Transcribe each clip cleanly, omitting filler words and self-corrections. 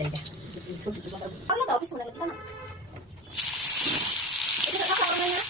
জায়গা আমরা তো অফিস মনে করতাম না এটা রাখা হবে না এটা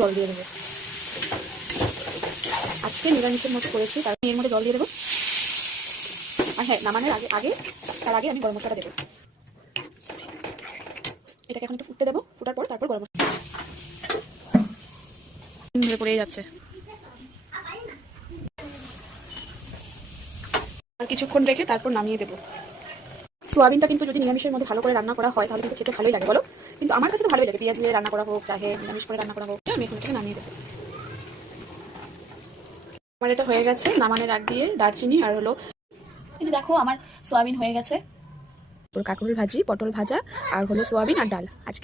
জল দিয়ে দেবো। আজকে নিরামিষের মতো করেছি, তার এর মধ্যে জল দিয়ে দেবো। আর হ্যাঁ, নামানোর তার আগে আমি গরম মশলাটা দেবো। এটাকে এখন একটু ফুটতে দেবো, ফুটার পর তারপর গরম মশলা ধরে পড়েই যাচ্ছে। আর কিছুক্ষণ রেখে তারপর নামিয়ে দেবো। সোয়াবিনটা কিন্তু যদি নিরামিষের মধ্যে ভালো করে রান্না করা হয় তাহলে কিন্তু খেতে ভালোই লাগে, বলো? কিন্তু আমার কাছে তো ভালোই লাগে, পেঁয়াজ দিয়ে রান্না করা হোক চাহে নিরামিষ করে রান্না করা হোক। আমি এখন থেকে নামিয়ে দেবো। আমার এটা হয়ে গেছে। নামানোর আগ দিয়ে দারচিনি আর হলো এই যে দেখো আমার সোয়াবিন হয়ে গেছে। কাঁকরোল ভাজি, পটল ভাজা আর হলো সোয়াবিন আর ডাল আজকে।